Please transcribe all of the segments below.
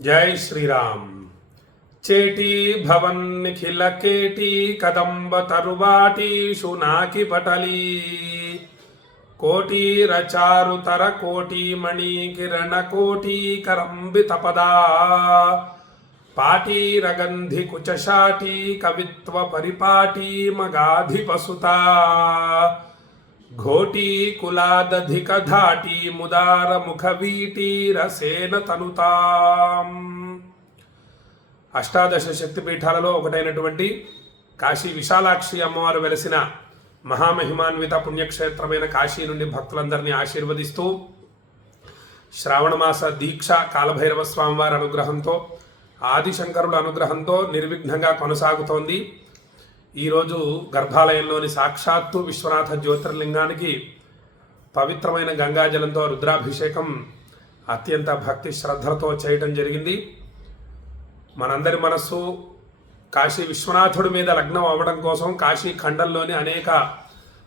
జై శ్రీరామ్. చేటీ భవన్ నిఖిల కేటీ కదంబ తరువాటీషు నాకి పటలీ. కోటీర చారుతర కోటి మణి కిరణ కోటి కరంబిత పదా పాటీరగంధి కుచశాటి కవిత్వ పరిపాటి మగాధిపసుతా ఘోటీ కులాదధిక ధాటి ముదార ముఖ రసేన తనుతాం అష్టాదశ శక్తిపీఠాలలో ఒకటైనటువంటి కాశీ విశాలాక్షి అమ్మవారు వెలసిన మహామహిమాన్విత పుణ్యక్షేత్రమైన కాశీ నుండి భక్తులందరినీ ఆశీర్వదిస్తూ శ్రావణమాస దీక్ష కాలభైరవ స్వామివారి అనుగ్రహంతో ఆదిశంకరుల అనుగ్రహంతో నిర్విఘ్నంగా కొనసాగుతోంది. ఈరోజు గర్భాలయంలోని సాక్షాత్తు విశ్వనాథ జ్యోతిర్లింగానికి పవిత్రమైన గంగాజలంతో రుద్రాభిషేకం అత్యంత భక్తి శ్రద్ధలతో చేయటం జరిగింది. మనందరి మనస్సు కాశీ విశ్వనాథుడి మీద లగ్నం అవ్వడం కోసం కాశీ ఖండంలోని అనేక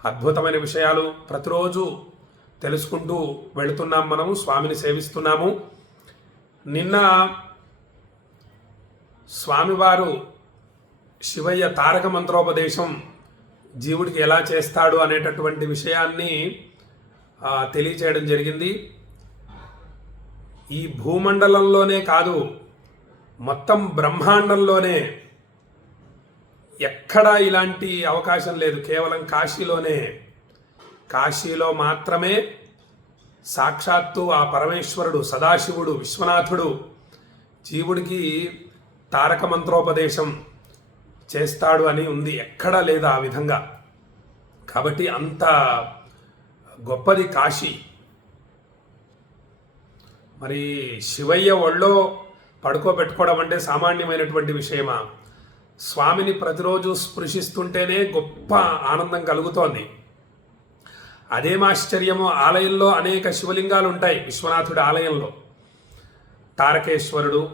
అద్భుతమైన విషయాలు ప్రతిరోజు తెలుసుకుంటూ వెళుతున్నాం మనము స్వామిని సేవిస్తున్నాము. నిన్న స్వామివారు శివయ్య తారక మంత్రోపదేశం జీవుడికి ఎలా చేస్తాడు అనేటటువంటి విషయాన్ని తెలియచేయడం జరిగింది. ఈ భూమండలంలోనే కాదు మొత్తం బ్రహ్మాండంలోనే ఎక్కడా ఇలాంటి అవకాశం లేదు. కేవలం కాశీలోనే. కాశీలో మాత్రమే సాక్షాత్తు ఆ పరమేశ్వరుడు సదాశివుడు విశ్వనాథుడు జీవుడికి తారక మంత్రోపదేశం చేస్తాడు అని ఉంది ఎక్కడా లేదు ఆ విధంగా. కాబట్టి అంత గొప్పది కాశీ. మరి శివయ్య ఒళ్ళో పడుకోబెట్టుకోవడం అంటే సామాన్యమైనటువంటి విషయమా? స్వామిని ప్రతిరోజు స్పృశిస్తుంటేనే గొప్ప ఆనందం కలుగుతోంది. అదేమాశ్చర్యము ఆలయంలో అనేక శివలింగాలు ఉంటాయి విశ్వనాథుడి ఆలయంలో. తారకేశ్వరుడు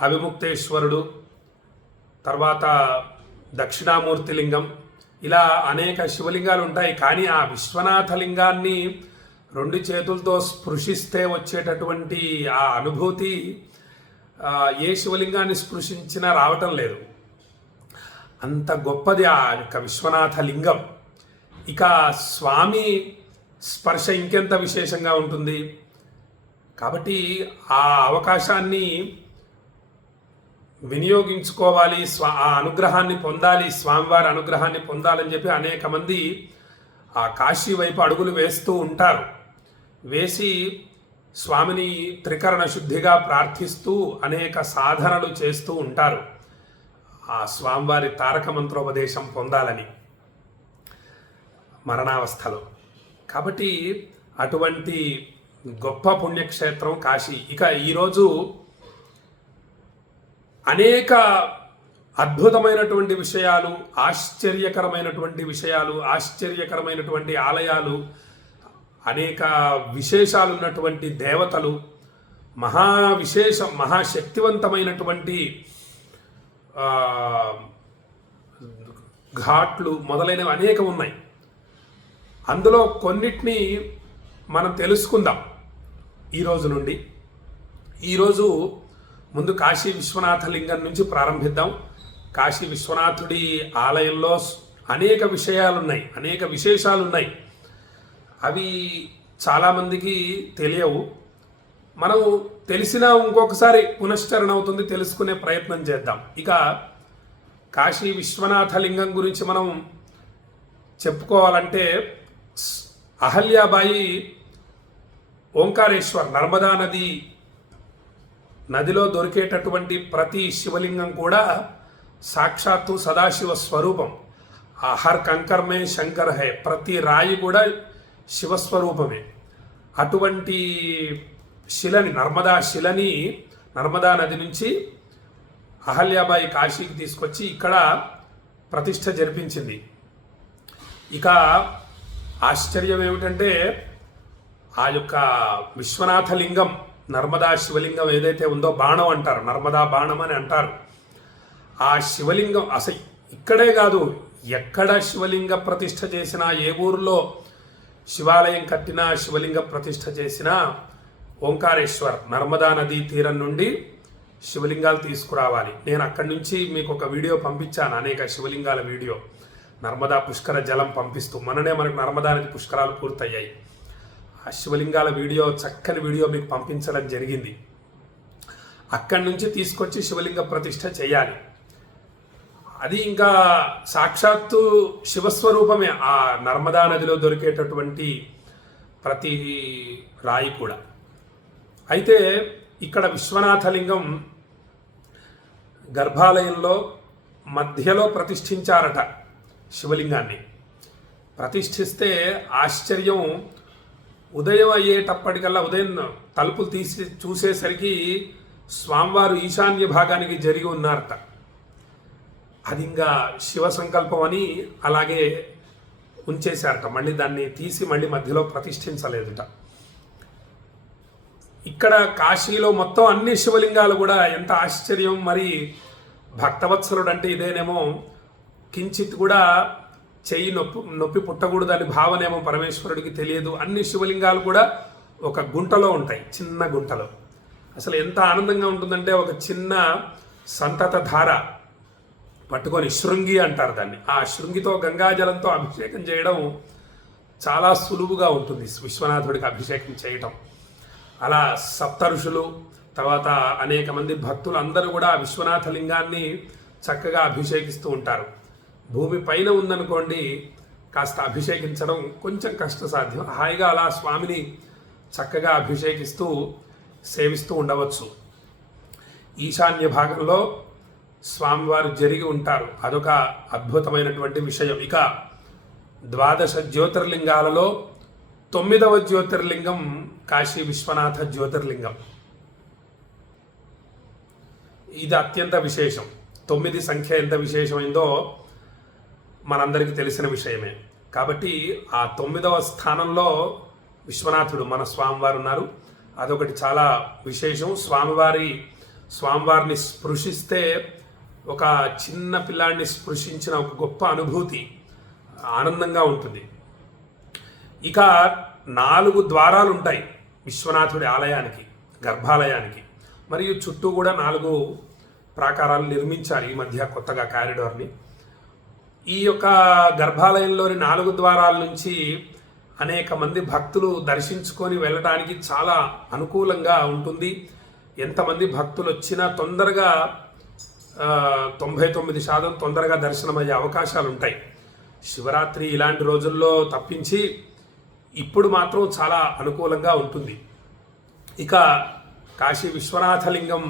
అవిముక్తేశ్వరుడు తర్వాత దక్షిణామూర్తి లింగం ఇలా అనేక శివలింగాలు ఉంటాయి కానీ ఆ విశ్వనాథ లింగాన్ని రెండు చేతులతో స్పృశిస్తే వచ్చేటటువంటి ఆ అనుభూతి ఏ శివలింగాన్ని స్పృశించినా రావటం లేదు. అంత గొప్పది ఆ యొక్క విశ్వనాథ లింగం ఇక స్వామి స్పర్శ ఇంకెంత విశేషంగా ఉంటుంది? కాబట్టి ఆ అవకాశాన్ని వినియోగించుకోవాలి స్వా ఆ అనుగ్రహాన్ని పొందాలి స్వామివారి అనుగ్రహాన్ని పొందాలని చెప్పి అనేక మంది ఆ కాశీ వైపు అడుగులు వేస్తూ ఉంటారు. వేసి స్వామిని త్రికరణ శుద్ధిగా ప్రార్థిస్తూ అనేక సాధనలు చేస్తూ ఉంటారు. ఆ స్వామివారి తారక మంత్రోపదేశం పొందాలని మరణావస్థలో. కాబట్టి అటువంటి గొప్ప పుణ్యక్షేత్రం కాశీ. ఇక ఈరోజు అనేక అద్భుతమైనటువంటి విషయాలు ఆశ్చర్యకరమైనటువంటి విషయాలు ఆశ్చర్యకరమైనటువంటి ఆలయాలు అనేక విశేషాలు ఉన్నటువంటి దేవతలు మహా విశేషం మహాశక్తివంతమైనటువంటి ఘాట్లు మొదలైనవి అనేకం ఉన్నాయి. అందులో కొన్నిటిని మనం తెలుసుకుందాం ఈరోజు నుండి. ఈరోజు ముందు కాశీ విశ్వనాథ లింగం నుంచి ప్రారంభిద్దాం. కాశీ విశ్వనాథుడి ఆలయంలో అనేక విషయాలు ఉన్నాయి అనేక విశేషాలు ఉన్నాయి అవి చాలామందికి తెలియవు. మనం తెలిసినా ఇంకొకసారి పునశ్చరణ అవుతుంది తెలుసుకునే ప్రయత్నం చేద్దాం. ఇక కాశీ విశ్వనాథ లింగం గురించి మనం చెప్పుకోవాలంటే అహల్యాబాయి ఓంకారేశ్వర్ నర్మదా నది నదిలో దొరికేటటువంటి ప్రతి శివలింగం కూడా సాక్షాత్తు సదాశివ స్వరూపం. ఆ హర్ కంకర్ మే శంకర్ హై ప్రతి రాయి కూడా శివస్వరూపమే. అటువంటి శిలని నర్మదా శిలని నర్మదా నది నుంచి అహల్యాబాయి కాశీకి తీసుకొచ్చి ఇక్కడ ప్రతిష్ట జరిపించింది. ఇక ఆశ్చర్యం ఏమిటంటే ఆ యొక్క విశ్వనాథ లింగం నర్మదా శివలింగం ఏదైతే ఉందో బాణం అంటారు. నర్మదా బాణం అని అంటారు. ఆ శివలింగం అసలు ఇక్కడే కాదు ఎక్కడ శివలింగ ప్రతిష్ఠ చేసినా ఏ ఊరిలో శివాలయం కట్టినా శివలింగ ప్రతిష్ఠ చేసినా ఓంకారేశ్వర్ నర్మదా నదీ తీరం నుండి శివలింగాలు తీసుకురావాలి. నేను అక్కడి నుంచి మీకు ఒక వీడియో పంపించాను అనేక శివలింగాల వీడియో. నర్మదా పుష్కర జలం పంపిస్తూ మననే మనకు నర్మదా నది పుష్కరాలు పూర్తయ్యాయి. ఆ శివలింగాల వీడియో చక్కని వీడియో మీకు పంపించడం జరిగింది. అక్కడి నుంచి తీసుకొచ్చి శివలింగ ప్రతిష్ట చేయాలి. అది ఇంకా సాక్షాత్తు శివస్వరూపమే. ఆ నర్మదా నదిలో దొరికేటటువంటి ప్రతి రాయి కూడా. అయితే ఇక్కడ విశ్వనాథలింగం గర్భాలయంలో మధ్యలో ప్రతిష్ఠించారట శివలింగాన్ని. ప్రతిష్ఠిస్తే ఆశ్చర్యం ఉదయం అయ్యేటప్పటికల్లా ఉదయం తలుపులు తీసి చూసేసరికి స్వామివారు ఈశాన్య భాగానికి జరిగి ఉన్నారట. అది ఇంకా శివ సంకల్పం అని అలాగే ఉంచేశారట. మళ్ళీ దాన్ని తీసి మళ్ళీ మధ్యలో ప్రతిష్ఠించలేదుట. ఇక్కడ కాశీలో మొత్తం అన్ని శివలింగాలు కూడా ఎంత ఆశ్చర్యం మరి భక్తవత్సలుడు అంటే ఇదేనేమో కించిత్ కూడా చెయ్యి నొప్పి నొప్పి పుట్టకూడదని భావనేమో పరమేశ్వరుడికి తెలియదు. అన్ని శివలింగాలు కూడా ఒక గుంటలో ఉంటాయి చిన్న గుంటలో. అసలు ఎంత ఆనందంగా ఉంటుందంటే ఒక చిన్న సంతత ధార పట్టుకొని శృంగి అంటారు దాన్ని. ఆ శృంగితో గంగాజలంతో అభిషేకం చేయడం చాలా సులువుగా ఉంటుంది విశ్వనాథుడికి అభిషేకం చేయటం. అలా సప్త ఋషులు తర్వాత అనేక మంది భక్తులు అందరూ కూడా విశ్వనాథ లింగాన్ని చక్కగా అభిషేకిస్తూ ఉంటారు. భూమి పైన ఉందనుకోండి కాస్త అభిషేకించడం కొంచెం కష్టసాధ్యం. హాయిగా అలా స్వామిని చక్కగా అభిషేకిస్తూ సేవిస్తూ ఉండవచ్చు. ఈశాన్య భాగంలో స్వామివారు జరిగి ఉంటారు. అదొక అద్భుతమైనటువంటి విషయం. ఇక ద్వాదశ జ్యోతిర్లింగాలలో తొమ్మిదవ జ్యోతిర్లింగం కాశీ విశ్వనాథ జ్యోతిర్లింగం. ఇది అత్యంత విశేషం. తొమ్మిది సంఖ్య ఎంత విశేషమైందో మనందరికీ తెలిసిన విషయమే. కాబట్టి ఆ తొమ్మిదవ స్థానంలో విశ్వనాథుడు మన స్వామివారు ఉన్నారు. అదొకటి చాలా విశేషం. స్వామివారి స్వామివారిని స్పృశిస్తే ఒక చిన్న పిల్లాడిని స్పృశించిన ఒక గొప్ప అనుభూతి ఆనందంగా ఉంటుంది. ఇక నాలుగు ద్వారాలు ఉంటాయి విశ్వనాథుడి ఆలయానికి గర్భాలయానికి. మరియు చుట్టూ కూడా నాలుగు ప్రాకారాలు నిర్మించారు ఈ మధ్య కొత్తగా కారిడార్ని. ఈ యొక్క గర్భాలయంలోని నాలుగు ద్వారాల నుంచి అనేక మంది భక్తులు దర్శించుకొని వెళ్ళడానికి చాలా అనుకూలంగా ఉంటుంది. ఎంతమంది భక్తులు వచ్చినా తొందరగా తొంభై తొమ్మిది శాతం తొందరగా దర్శనమయ్యే అవకాశాలు ఉంటాయి. శివరాత్రి ఇలాంటి రోజుల్లో తప్పించి ఇప్పుడు మాత్రం చాలా అనుకూలంగా ఉంటుంది. ఇక కాశీ విశ్వనాథలింగం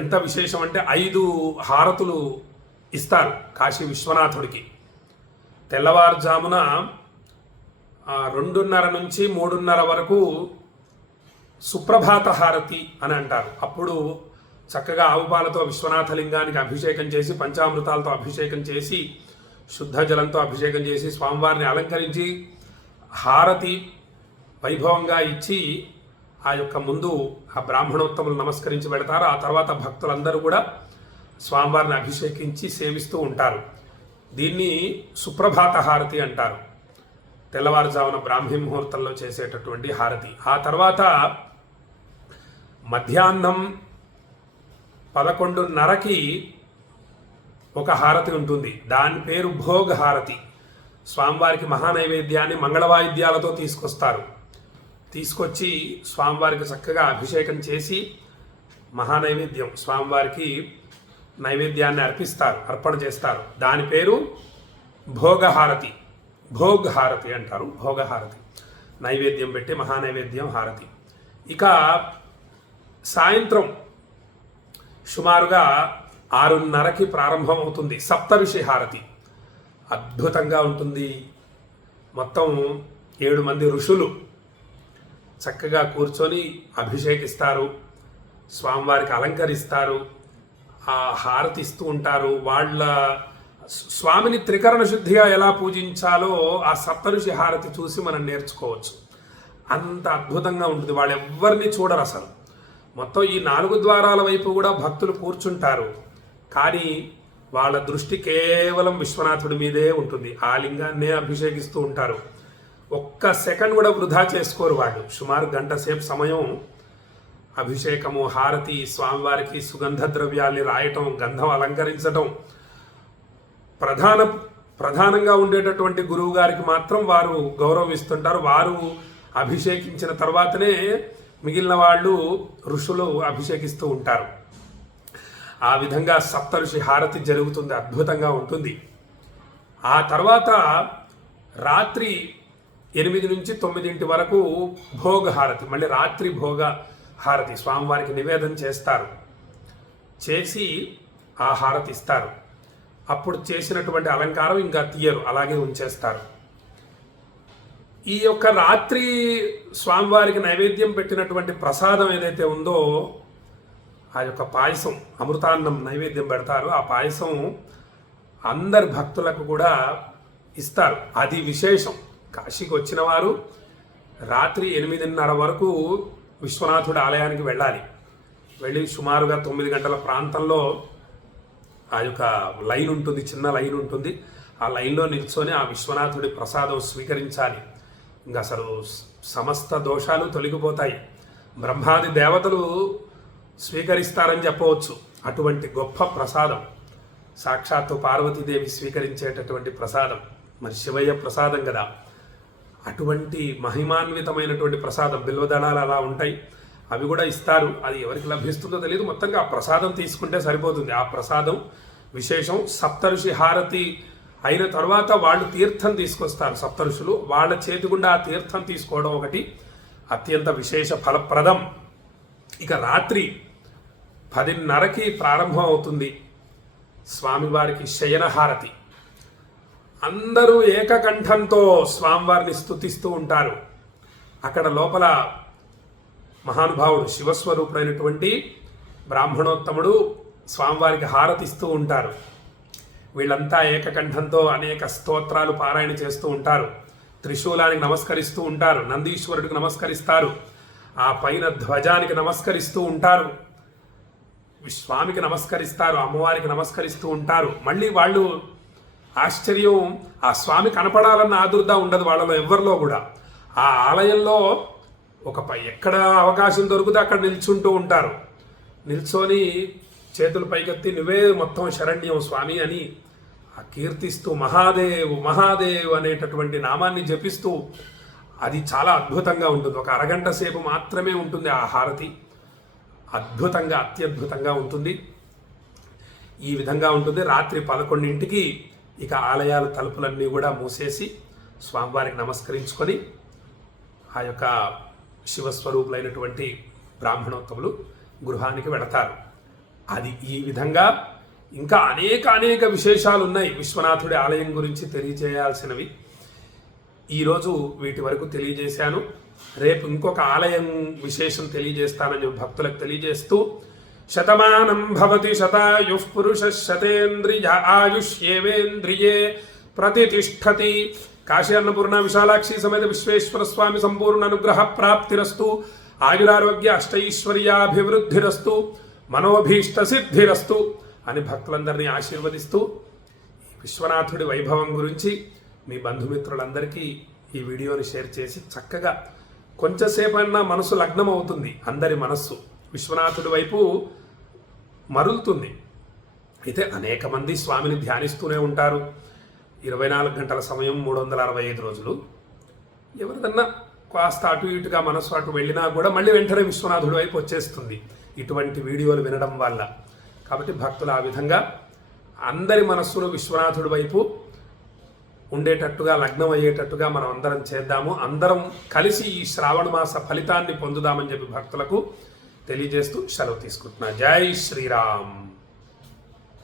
ఎంత విశేషం అంటే ఐదు హారతులు ఇస్తారు కాశీ విశ్వనాథుడికి. తెల్లవారుజామున రెండున్నర నుంచి మూడున్నర వరకు సుప్రభాత హారతి అని అంటారు. అప్పుడు చక్కగా ఆవుపాలతో విశ్వనాథలింగానికి అభిషేకం చేసి పంచామృతాలతో అభిషేకం చేసి శుద్ధ జలంతో అభిషేకం చేసి స్వామివారిని అలంకరించి హారతి వైభవంగా ఇచ్చి ఆ యొక్క ముందు ఆ బ్రాహ్మణోత్తములు నమస్కరించి పెడతారు. ఆ తర్వాత భక్తులందరూ కూడా స్వామివారిని అభిషేకించి సేవిస్తూ ఉంటారు. దీన్ని సుప్రభాత హారతి అంటారు. తెల్లవారుజామున బ్రాహ్మీ ముహూర్తంలో చేసేటటువంటి హారతి. ఆ తర్వాత మధ్యాహ్నం పదకొండున్నరకి ఒక హారతి ఉంటుంది. దాని పేరు భోగ హారతి. స్వామివారికి మహానైవేద్యాన్ని మంగళవాయిద్యాలతో తీసుకొస్తారు. తీసుకొచ్చి స్వామివారికి చక్కగా అభిషేకం చేసి మహానైవేద్యం. స్వామివారికి నైవేద్యాన్ని అర్పిస్తారు అర్పణ చేస్తారు. దాని పేరు భోగహారతి. భోగహారతి అంటారు భోగహారతి. నైవేద్యం పెట్టి మహానైవేద్యం హారతి. ఇక సాయంత్రం సుమారుగా ఆరున్నరకి ప్రారంభమవుతుంది సప్తఋషి హారతి. అద్భుతంగా ఉంటుంది. మొత్తం ఏడు మంది ఋషులు చక్కగా కూర్చొని అభిషేకిస్తారు స్వామివారికి అలంకరిస్తారు హారతి ఇస్తూ ఉంటారు. వాళ్ళ స్వామిని త్రికరణ శుద్ధిగా ఎలా పూజించాలో ఆ సప్తఋషి హారతి చూసి మనం నేర్చుకోవచ్చు. అంత అద్భుతంగా ఉంటుంది. వాళ్ళు ఎవ్వరిని చూడరు అసలు. మొత్తం ఈ నాలుగు ద్వారాల వైపు కూడా భక్తులు కూర్చుంటారు. కానీ వాళ్ళ దృష్టి కేవలం విశ్వనాథుడి మీదే ఉంటుంది. ఆ లింగాన్నే అభిషేకిస్తూ ఉంటారు. ఒక్క సెకండ్ కూడా వృధా చేసుకోరు వాళ్ళు. సుమారు గంట సేపు సమయం అభిషేకము హారతి స్వామివారికి సుగంధ ద్రవ్యాల్ని రాయటం గంధం అలంకరించటం. ప్రధాన ప్రధానంగా ఉండేటటువంటి గురువు గారికి మాత్రం వారు గౌరవిస్తుంటారు వారు అభిషేకించిన తర్వాతనే మిగిలిన వాళ్ళు ఋషులు అభిషేకిస్తూ ఉంటారు. ఆ విధంగా సప్తఋషి హారతి జరుగుతుంది అద్భుతంగా ఉంటుంది. ఆ తర్వాత రాత్రి ఎనిమిది నుంచి తొమ్మిదింటి వరకు భోగ హారతి మళ్ళీ రాత్రి భోగ హారతి స్వామివారికి నివేదన చేస్తారు. చేసి ఆ హారతి ఇస్తారు. అప్పుడు చేసినటువంటి అలంకారం ఇంకా తీయరు అలాగే ఉంచేస్తారు. ఈ యొక్క రాత్రి స్వామివారికి నైవేద్యం పెట్టినటువంటి ప్రసాదం ఏదైతే ఉందో ఆ యొక్క పాయసం అమృతాన్నం నైవేద్యం పెడతారు. ఆ పాయసం అందరి భక్తులకు కూడా ఇస్తారు. అది విశేషం. కాశీకి వచ్చిన వారు రాత్రి ఎనిమిదిన్నర వరకు విశ్వనాథుడి ఆలయానికి వెళ్ళాలి. వెళ్ళి సుమారుగా తొమ్మిది గంటల ప్రాంతంలో ఆ యొక్క లైన్ ఉంటుంది చిన్న లైన్ ఉంటుంది. ఆ లైన్లో నిల్చొని ఆ విశ్వనాథుడి ప్రసాదం స్వీకరించాలి. ఇంకా అసలు సమస్త దోషాలు తొలగిపోతాయి. బ్రహ్మాది దేవతలు స్వీకరిస్తారని చెప్పవచ్చు. అటువంటి గొప్ప ప్రసాదం. సాక్షాత్తు పార్వతీదేవి స్వీకరించేటటువంటి ప్రసాదం. మరి శివయ్య ప్రసాదం కదా. అటువంటి మహిమాన్వితమైనటువంటి ప్రసాదం బిల్వదళాలు అలా ఉంటాయి. అవి కూడా ఇస్తారు. అది ఎవరికి లభిస్తుందో తెలియదు మొత్తంగా ఆ ప్రసాదం తీసుకుంటే సరిపోతుంది. ఆ ప్రసాదం విశేషం సప్తఋషి హారతి అయిన తర్వాత వాళ్ళు తీర్థం తీసుకొస్తారు సప్తఋషులు వాళ్ళ చేతి గుండా ఆ తీర్థం తీసుకోవడం ఒకటి అత్యంత విశేష ఫలప్రదం. ఇక రాత్రి పదిన్నరకి ప్రారంభం అవుతుంది స్వామివారికి శయనహారతి. అందరూ ఏకకంఠంతో స్వామివారిని స్తుతిస్తూ ఉంటారు. అక్కడ లోపల మహానుభావుడు శివస్వరూపుడైనటువంటి బ్రాహ్మణోత్తముడు స్వామివారికి హారతిస్తూ ఉంటారు. వీళ్ళంతా ఏకకంఠంతో అనేక స్తోత్రాలు పారాయణ చేస్తూ ఉంటారు. త్రిశూలానికి నమస్కరిస్తూ ఉంటారు. నందీశ్వరుడికి నమస్కరిస్తారు. ఆ పైన ధ్వజానికి నమస్కరిస్తూ ఉంటారు. స్వామికి నమస్కరిస్తారు. అమ్మవారికి నమస్కరిస్తూ ఉంటారు. మళ్ళీ వాళ్ళు ఆశ్చర్యం. ఆ స్వామి కనపడాలన్న ఆదుర్ద ఉండదు వాళ్ళలో ఎవరిలో కూడా. ఆ ఆలయంలో ఒక ఎక్కడ అవకాశం దొరికితే అక్కడ నిల్చుంటూ ఉంటారు. నిల్చొని చేతులు పైకెత్తి నువ్వే మొత్తం శరణ్యం స్వామి అని ఆ కీర్తిస్తూ మహాదేవ్ మహాదేవ్ అనేటటువంటి నామాన్ని జపిస్తూ అది చాలా అద్భుతంగా ఉంటుంది. ఒక అరగంట సేపు మాత్రమే ఉంటుంది ఆ హారతి. అద్భుతంగా అత్యద్భుతంగా ఉంటుంది. ఈ విధంగా ఉంటుంది. రాత్రి పదకొండింటికి ఇక ఆలయాల తలుపులన్నీ కూడా మూసేసి స్వామివారికి నమస్కరించుకొని ఆ యొక్క శివస్వరూపులైనటువంటి బ్రాహ్మణోత్తములు గృహానికి వెడతారు అది ఈ విధంగా ఇంకా అనేక అనేక విశేషాలు ఉన్నాయి విశ్వనాథుడి ఆలయం గురించి తెలియజేయాల్సినవి. ఈరోజు వీటి వరకు తెలియజేశాను. రేపు ఇంకొక ఆలయం విశేషం తెలియజేస్తానని భక్తులకు తెలియజేస్తూ శతమానం భవతి శతాయు పురుష శతేంద్రియ ఆయుష్యేవేంద్రియే ప్రతిష్టతి కాశీ అన్నపూర్ణ విశాలాక్షి సమేత విశ్వేశ్వర స్వామి సంపూర్ణ అనుగ్రహ ప్రాప్తిరస్తు. ఆయురారోగ్య అష్టైశ్వర్యాభివృద్ధిరస్తు. మనోభీష్ట సిద్ధిరస్తు అని భక్తులందరినీ ఆశీర్వదిస్తూ విశ్వనాథుడి వైభవం గురించి మీ బంధుమిత్రులందరికీ ఈ వీడియోని షేర్ చేసి చక్కగా కొంచెంసేపైనా మనసు లగ్నం అవుతుంది అందరి మనస్సు. విశ్వనాథుడి వైపు మరులుతుంది. అయితే అనేక మంది స్వామిని ధ్యానిస్తూనే ఉంటారు. ఇరవై నాలుగు గంటల సమయం మూడు వందల అరవై ఐదు రోజులు. ఎవరిదన్నా కాస్త అటు ఇటుగా మనసు అటు వెళ్ళినా కూడా మళ్ళీ వెంటనే విశ్వనాథుడి వైపు వచ్చేస్తుంది. ఇటువంటి వీడియోలు వినడం వల్ల. కాబట్టి భక్తులు ఆ విధంగా అందరి మనస్సులు విశ్వనాథుడి వైపు ఉండేటట్టుగా లగ్నం అయ్యేటట్టుగా మనం అందరం చేద్దాము. అందరం కలిసి ఈ శ్రావణ మాస ఫలితాన్ని పొందుదామని చెప్పి భక్తులకు తెలియజేస్తూ సెలవు తీసుకుంటున్నా. జై శ్రీరామ్.